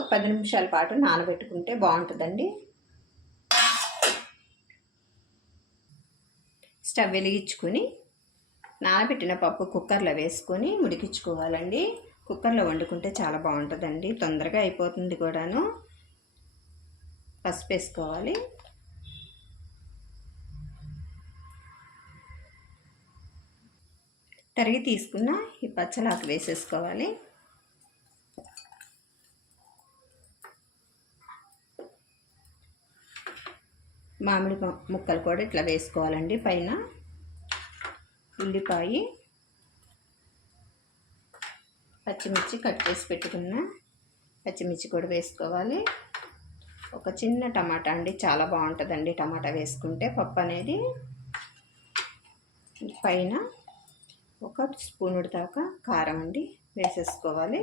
ఒక 10 నిమిషాల పాటు నానబెట్టుకుంటే బాగుంటుందండి. స్టవ్ వెలిగించుకొని నానబెట్టిన పప్పు కుక్కర్లో వేసుకొని ఉడికించుకోవాలండి. కుక్కర్లో వండుకుంటే చాలా బాగుంటుందండి, తొందరగా అయిపోతుంది కూడాను. పసుపు వేసుకోవాలి. తరిగి తీసుకున్న ఈ పచ్చలాకు వేసేసుకోవాలి. మామిడి ముక్కలు కూడా ఇట్లా వేసుకోవాలండి. పైన ఉల్లిపాయ, పచ్చిమిర్చి కట్ చేసి పెట్టుకున్న పచ్చిమిర్చి కూడా వేసుకోవాలి. ఒక చిన్న టమాటా అండి, చాలా బాగుంటుందండి టమాటా వేసుకుంటే పప్పు అనేది. పైన ఒక స్పూనుడు దాకా కారం అండి వేసేసుకోవాలి.